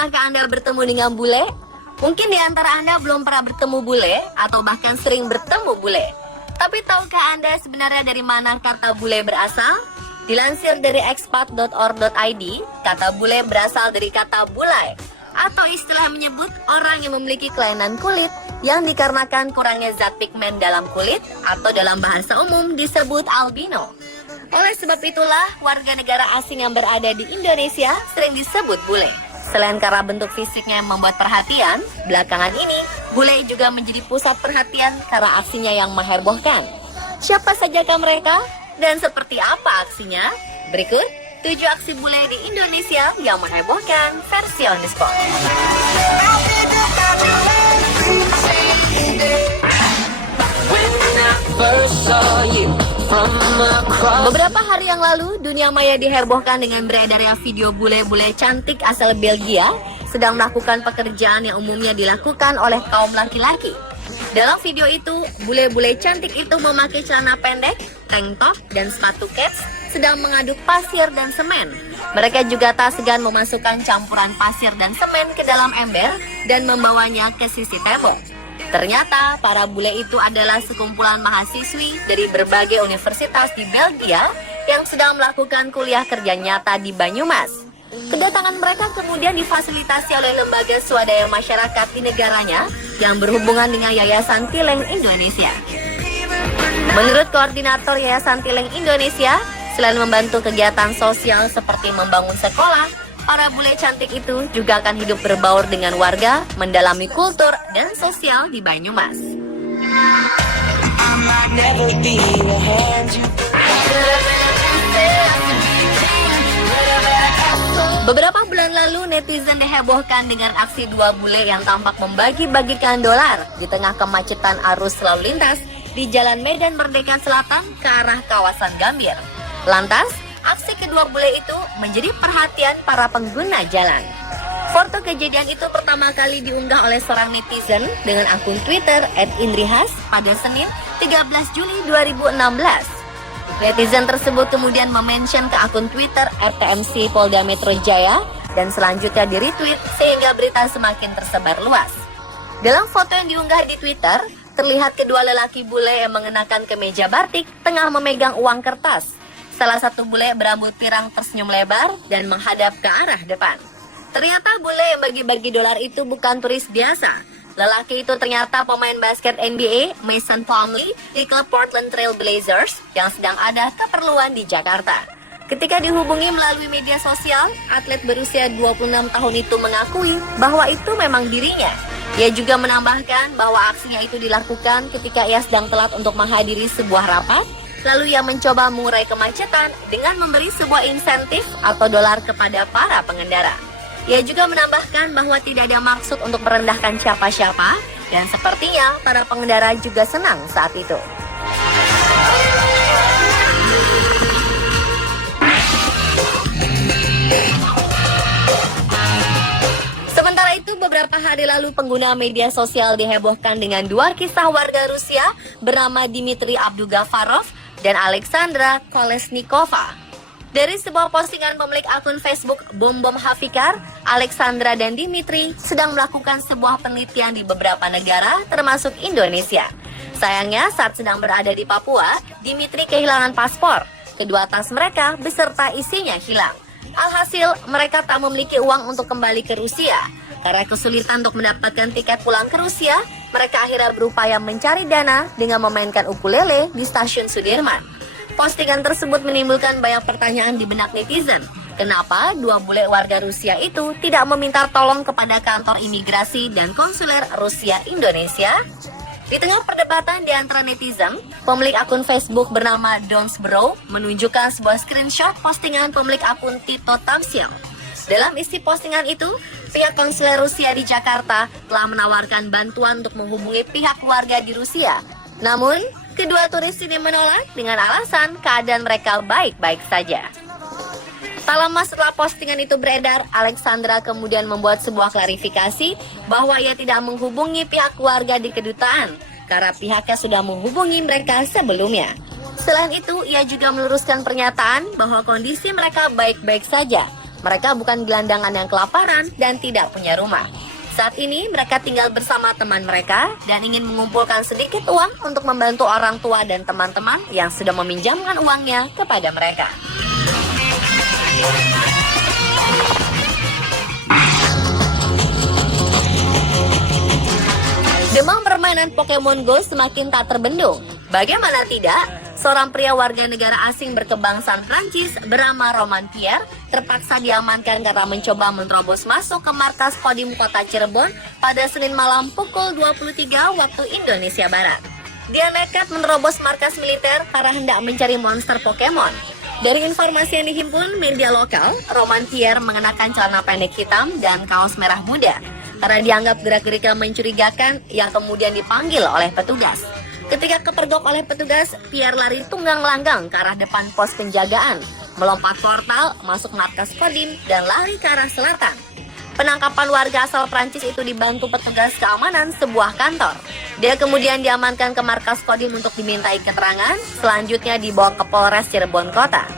Pernahkah Anda bertemu dengan bule? Mungkin di antara Anda belum pernah bertemu bule atau bahkan sering bertemu bule. Tapi tahukah Anda sebenarnya dari mana kata bule berasal? Dilansir dari expat.or.id, kata bule berasal dari kata bulai, atau istilah menyebut orang yang memiliki kelainan kulit yang dikarenakan kurangnya zat pigmen dalam kulit atau dalam bahasa umum disebut albino. Oleh sebab itulah warga negara asing yang berada di Indonesia sering disebut bule. Selain karena bentuk fisiknya yang membuat perhatian, belakangan ini bule juga menjadi pusat perhatian karena aksinya yang menghebohkan. Siapa sajakah mereka dan seperti apa aksinya? Berikut 7 aksi bule di Indonesia yang menghebohkan versi On The Spot. Beberapa hari yang lalu, dunia maya dihebohkan dengan beredarnya video bule-bule cantik asal Belgia sedang melakukan pekerjaan yang umumnya dilakukan oleh kaum laki-laki. Dalam video itu, bule-bule cantik itu memakai celana pendek, tank top, dan sepatu kets sedang mengaduk pasir dan semen. Mereka juga tak segan memasukkan campuran pasir dan semen ke dalam ember dan membawanya ke sisi tembok. Ternyata para bule itu adalah sekumpulan mahasiswi dari berbagai universitas di Belgia yang sedang melakukan kuliah kerja nyata di Banyumas. Kedatangan mereka kemudian difasilitasi oleh lembaga swadaya masyarakat di negaranya yang berhubungan dengan Yayasan Tileng Indonesia. Menurut koordinator Yayasan Tileng Indonesia, selain membantu kegiatan sosial seperti membangun sekolah, para bule cantik itu juga akan hidup berbaur dengan warga, mendalami kultur dan sosial di Banyumas. Beberapa bulan lalu, netizen dihebohkan dengan aksi 2 bule yang tampak membagi-bagikan dolar di tengah kemacetan arus lalu lintas di Jalan Medan Merdeka Selatan ke arah kawasan Gambir. Lantas, aksi kedua bule itu menjadi perhatian para pengguna jalan. Foto kejadian itu pertama kali diunggah oleh seorang netizen dengan akun Twitter @indrihas pada Senin 13 Juli 2016. Netizen tersebut kemudian memention ke akun Twitter @TMC Polda Metro Jaya dan selanjutnya di-retweet sehingga berita semakin tersebar luas. Dalam foto yang diunggah di Twitter, terlihat kedua lelaki bule yang mengenakan kemeja batik tengah memegang uang kertas. Salah satu bule berambut pirang tersenyum lebar dan menghadap ke arah depan. Ternyata bule yang bagi-bagi dolar itu bukan turis biasa. Lelaki itu ternyata pemain basket NBA Mason Plumlee di klub Portland Trail Blazers yang sedang ada keperluan di Jakarta. Ketika dihubungi melalui media sosial, atlet berusia 26 tahun itu mengakui bahwa itu memang dirinya. Ia juga menambahkan bahwa aksinya itu dilakukan ketika ia sedang telat untuk menghadiri sebuah rapat. Lalu ia mencoba mengurai kemacetan dengan memberi sebuah insentif atau dolar kepada para pengendara. Ia juga menambahkan bahwa tidak ada maksud untuk merendahkan siapa-siapa dan sepertinya para pengendara juga senang saat itu. Sementara itu, beberapa hari lalu pengguna media sosial dihebohkan dengan 2 kisah warga Rusia bernama Dmitry Abdugafarov dan Alexandra Kolesnikova. Dari sebuah postingan pemilik akun Facebook Bom Hafikar, Alexandra dan Dmitry sedang melakukan sebuah penelitian di beberapa negara termasuk Indonesia. Sayangnya saat sedang berada di Papua, Dmitry kehilangan paspor. Kedua tas mereka beserta isinya hilang. Alhasil mereka tak memiliki uang untuk kembali ke Rusia. Karena kesulitan untuk mendapatkan tiket pulang ke Rusia, mereka akhirnya berupaya mencari dana dengan memainkan ukulele di stasiun Sudirman. Postingan tersebut menimbulkan banyak pertanyaan di benak netizen. Kenapa 2 bule warga Rusia itu tidak meminta tolong kepada kantor imigrasi dan konsuler Rusia Indonesia? Di tengah perdebatan di antara netizen, pemilik akun Facebook bernama Donsbro menunjukkan sebuah screenshot postingan pemilik akun Tito Tamsil. Dalam isi postingan itu, pihak konsuler Rusia di Jakarta telah menawarkan bantuan untuk menghubungi pihak keluarga di Rusia. Namun, kedua turis ini menolak dengan alasan keadaan mereka baik-baik saja. Tak lama setelah postingan itu beredar, Alexandra kemudian membuat sebuah klarifikasi bahwa ia tidak menghubungi pihak keluarga di kedutaan karena pihaknya sudah menghubungi mereka sebelumnya. Selain itu, ia juga meluruskan pernyataan bahwa kondisi mereka baik-baik saja. Mereka bukan gelandangan yang kelaparan dan tidak punya rumah. Saat ini mereka tinggal bersama teman mereka dan ingin mengumpulkan sedikit uang untuk membantu orang tua dan teman-teman yang sudah meminjamkan uangnya kepada mereka. Demam permainan Pokemon Go semakin tak terbendung. Bagaimana tidak? Seorang pria warga negara asing berkebangsaan Prancis bernama Roman Pierre terpaksa diamankan karena mencoba menerobos masuk ke markas Kodim kota Cirebon pada Senin malam pukul 23 waktu Indonesia Barat. Dia nekat menerobos markas militer karena hendak mencari monster Pokemon. Dari informasi yang dihimpun media lokal, Roman Pierre mengenakan celana pendek hitam dan kaos merah muda. Karena dianggap gerak-geriknya mencurigakan, ia kemudian dipanggil oleh petugas. Ketika kepergok oleh petugas, Pierre lari tunggang langgang ke arah depan pos penjagaan, melompat portal, masuk markas Kodim, dan lari ke arah selatan. Penangkapan warga asal Prancis itu dibantu petugas keamanan sebuah kantor. Dia kemudian diamankan ke markas Kodim untuk dimintai keterangan, selanjutnya dibawa ke Polres Cirebon Kota.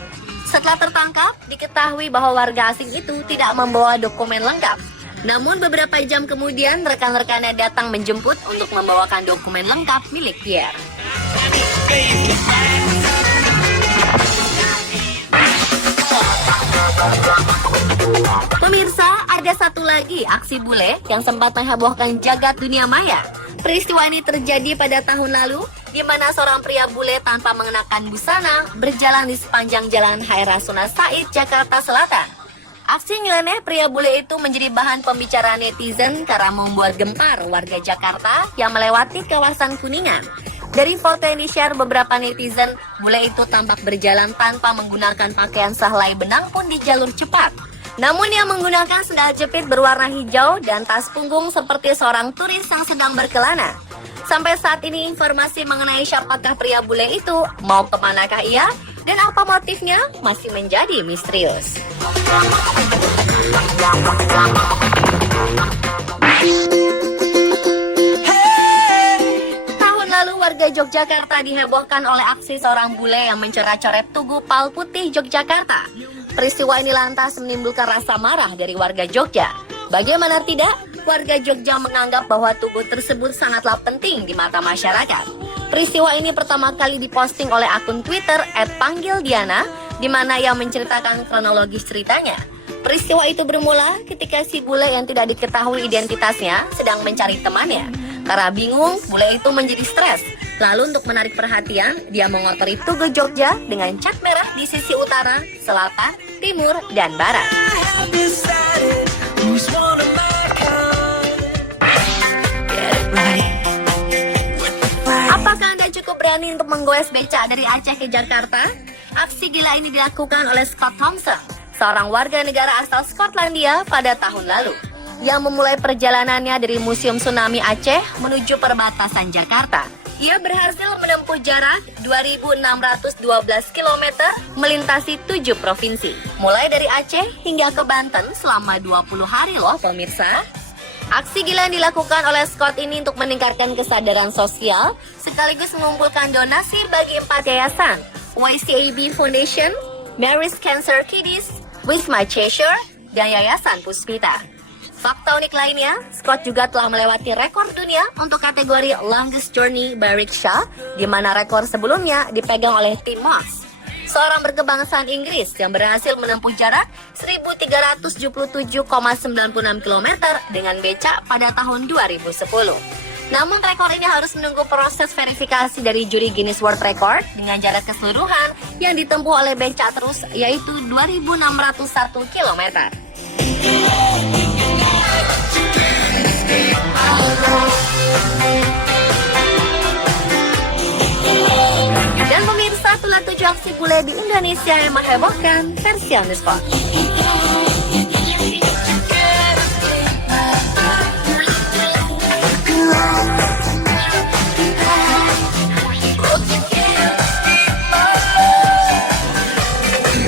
Setelah tertangkap, diketahui bahwa warga asing itu tidak membawa dokumen lengkap. Namun beberapa jam kemudian rekan-rekannya datang menjemput untuk membawakan dokumen lengkap milik Pierre. Pemirsa, ada satu lagi aksi bule yang sempat menghebohkan jagat dunia maya. Peristiwa ini terjadi pada tahun lalu, di mana seorang pria bule tanpa mengenakan busana berjalan di sepanjang jalan Hai Rasuna Said, Jakarta Selatan. Aksi nyeleneh pria bule itu menjadi bahan pembicaraan netizen karena membuat gempar warga Jakarta yang melewati kawasan Kuningan. Dari foto yang di-share beberapa netizen, bule itu tampak berjalan tanpa menggunakan pakaian sehelai benang pun di jalur cepat. Namun yang menggunakan sendal jepit berwarna hijau dan tas punggung seperti seorang turis yang sedang berkelana. Sampai saat ini informasi mengenai siapakah pria bule itu, mau kemanakah ia, dan apa motifnya masih menjadi misterius. Tahun lalu warga Yogyakarta dihebohkan oleh aksi seorang bule yang mencoret-coret tugu Pal Putih Yogyakarta. Peristiwa ini lantas menimbulkan rasa marah dari warga Jogja. Bagaimana tidak, warga Jogja menganggap bahwa tugu tersebut sangatlah penting di mata masyarakat. Peristiwa ini pertama kali diposting oleh akun Twitter @panggildiana, di mana ia menceritakan kronologis ceritanya. Peristiwa itu bermula ketika si bule yang tidak diketahui identitasnya sedang mencari temannya. Karena bingung, bule itu menjadi stres. Lalu untuk menarik perhatian, dia mengotori Tugu Jogja dengan cat merah di sisi utara, selatan, timur, dan barat. Apakah Anda cukup berani untuk menggoes becak dari Aceh ke Jakarta? Aksi gila ini dilakukan oleh Scott Thompson, seorang warga negara asal Skotlandia pada tahun lalu, yang memulai perjalanannya dari Museum Tsunami Aceh menuju perbatasan Jakarta. Ia berhasil menempuh jarak 2.612 km melintasi 7 provinsi, mulai dari Aceh hingga ke Banten selama 20 hari loh pemirsa. Aksi gila yang dilakukan oleh Scott ini untuk meningkatkan kesadaran sosial, sekaligus mengumpulkan donasi bagi 4 yayasan, YCAB Foundation, Mary's Cancer Kiddies, Wisma Cheshire, dan Yayasan Puspita. Fakta unik lainnya, Scott juga telah melewati rekor dunia untuk kategori Longest Journey by Rickshaw, di mana rekor sebelumnya dipegang oleh Tim Moss, seorang berkebangsaan Inggris yang berhasil menempuh jarak 1.377,96 km dengan becak pada tahun 2010. Namun rekor ini harus menunggu proses verifikasi dari juri Guinness World Record dengan jarak keseluruhan yang ditempuh oleh becak terus, yaitu 2.601 km. Dan pemirsa, itulah 7 aksi bule di Indonesia yang menghebohkan versi On The Spot.